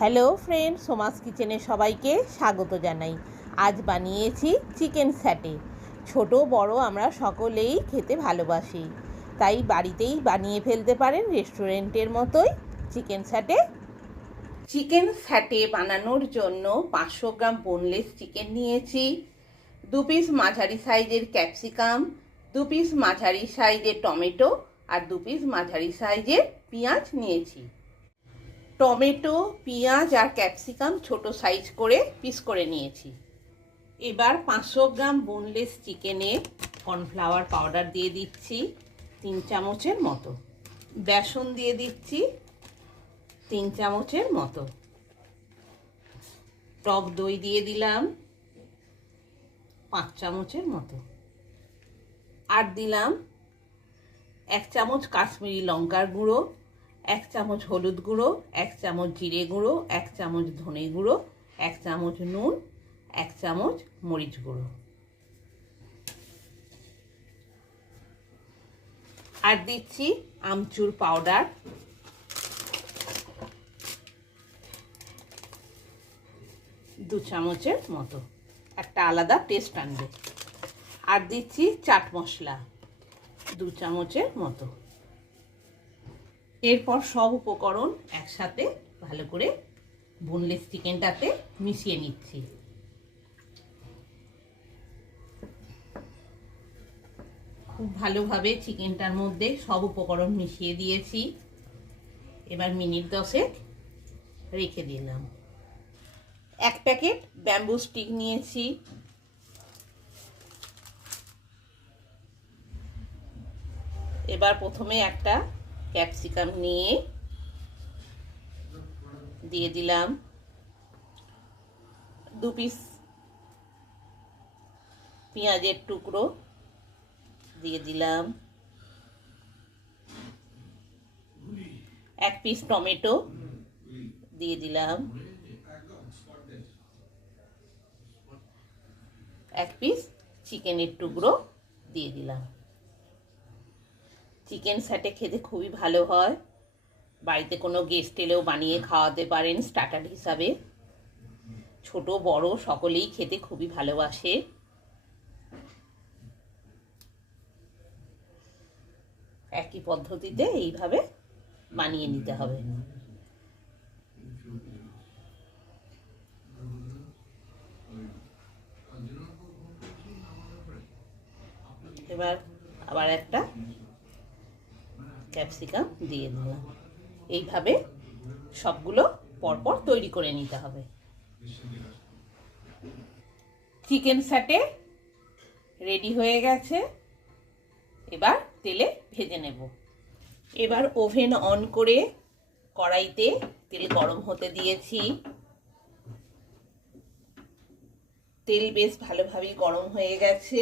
Hello friend, Soma's কিচেনে সবাইকে স্বাগত জানাই। আজ বানিয়েছি চিকেন স্যাটে। ছোট বড় আমরা সকলেই খেতে ভালোবাসি, তাই বাড়িতেই বানিয়ে ফেলতে পারেন রেস্টুরেন্টের মতোই চিকেন স্যাটে। চিকেন স্যাটে বানানোর জন্য 500 গ্রাম বোনলেস চিকেন নিয়েছি, 2 পিস মাঝারি সাইজের ক্যাপসিকাম, 2 পিস মাঝারি সাইজের টমেটো আর 2 পিস মাঝারি সাইজের পেঁয়াজ নিয়েছি। টমেটো, পেঁয়াজ আর ক্যাপসিকাম ছোট সাইজ করে পিস করে নিয়েছি। এবার 500 গ্রাম বোনলেস চিকেনে কর্নফ্লাওয়ার পাউডার দিয়ে দিচ্ছি 3 চামচের মতো, বেসন দিয়ে দিচ্ছি 3 চামচের মতো, টক দই দিয়ে দিলাম 5 চামচের মতো, আর দিলাম 1 চামচ কাশ্মীরি লঙ্কার গুঁড়ো, 1 চামচ হলুদ গুঁড়ো, 1 চামচ জিরে গুঁড়ো, 1 চামচ ধনে গুঁড়ো, 1 চামচ নুন, 1 চামচ মরিচ গুঁড়ো, আর দিচ্ছি আমচুর পাউডার 2 চামচের মতো, একটা আলাদা টেস্ট আনবে। আর দিচ্ছি চাট মশলা 2 চামচের মতো। এরপর সব উপকরণ একসাথে ভালো করে বোনলেস চিকেনটাতে মিশিয়ে নিচ্ছি। খুব ভালোভাবে চিকেনটার মধ্যে সব উপকরণ মিশিয়ে দিয়েছি। এবার মিনিট 10 রেখে দিলাম। 1 প্যাকেট ব্যাম্বু স্টিক নিয়েছি, এবার প্রথমে একটা ক্যাপসিকাম নিয়ে দিয়ে দিলাম, 2 পিস পেঁয়াজের টুকরো দিয়ে দিলাম, 1 পিস টমেটো দিয়ে দিলাম, 1 পিস চিকেনের টুকরো দিয়ে দিলাম। চিকেন স্যাটে খেতে খুবই ভালো হয়, বাড়িতে কোনো গেস্ট এলেও বানিয়ে খাওয়াতে পারেন স্টার্টার হিসাবে। ছোট বড় সকলেই খেতে খুবই ভালোবাসে। একই পদ্ধতিতে এইভাবে বানিয়ে নিতে হবে। এবার আবার একটা ক্যাপসিকাম দিয়ে দিলাম। এইভাবে সবগুলো পরপর তৈরি করে নিতে হবে। চিকেন স্যাটে রেডি হয়ে গেছে, এবার তেলে ভেজে নেব। এবার ওভেন অন করে কড়াইতে তেল গরম হতে দিয়েছি। তেল বেশ ভালোভাবেই গরম হয়ে গেছে।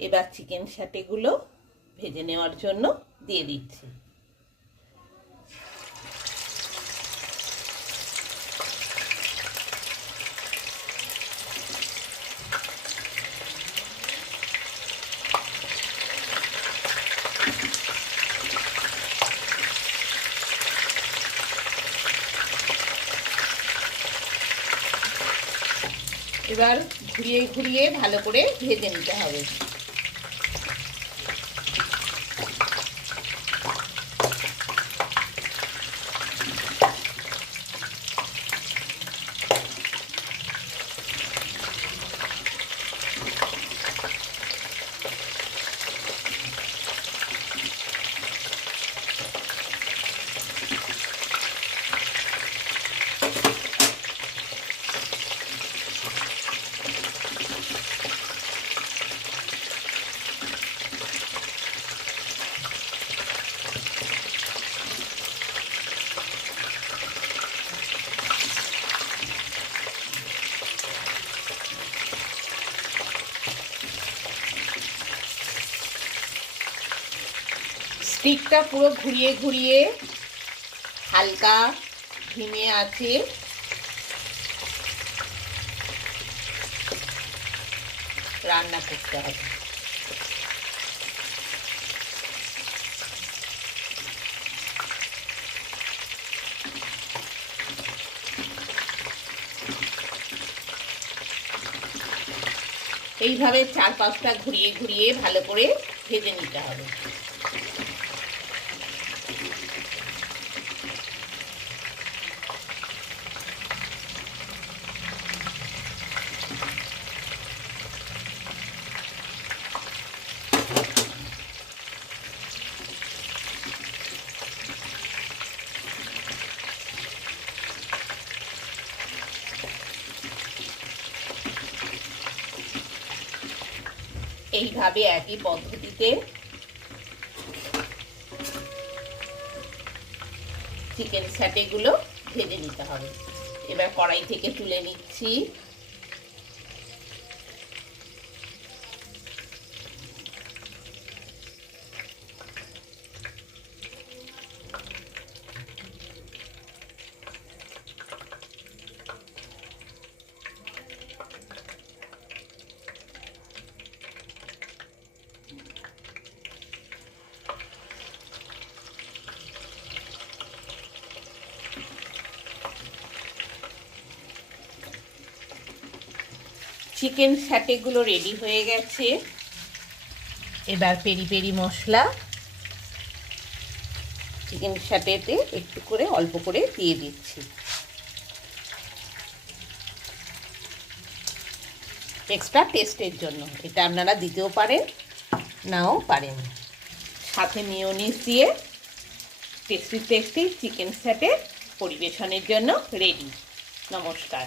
এবার চিকেন স্যাটেগুলো ভেজে নেওয়ার জন্য দিয়ে দিচ্ছি। এবার ঘুরিয়ে ঘুরিয়ে ভালো করে ভেজে নিতে হবে। স্টিকটা পুরো ঘুরিয়ে ঘুরিয়ে হালকা ধিমে আছে রান্না করতে হবে। এইভাবে 4-5টা ঘুরিয়ে ঘুরিয়ে ভালো করে ভেজে নিতে হবে। এইভাবে একই পদ্ধতিতে চিকেন স্যাটেগুলো ভেজে নিতে হবে। এবার কড়াই থেকে তুলে নিচ্ছি। চিকেন স্যাটেগুলো রেডি হয়ে গেছে। এবার পেরি পেরি মশলা চিকেন স্যাটেতে একটু করে অল্প করে দিয়ে দিচ্ছি। এক্সট্রা টেস্টের জন্য এটা আপনারা দিতেও পারেন, নাও পারেন। সাথে মেয়োনিজ দিয়ে টেস্টি টেস্টি চিকেন স্যাটে পরিবেশনের জন্য রেডি। নমস্কার।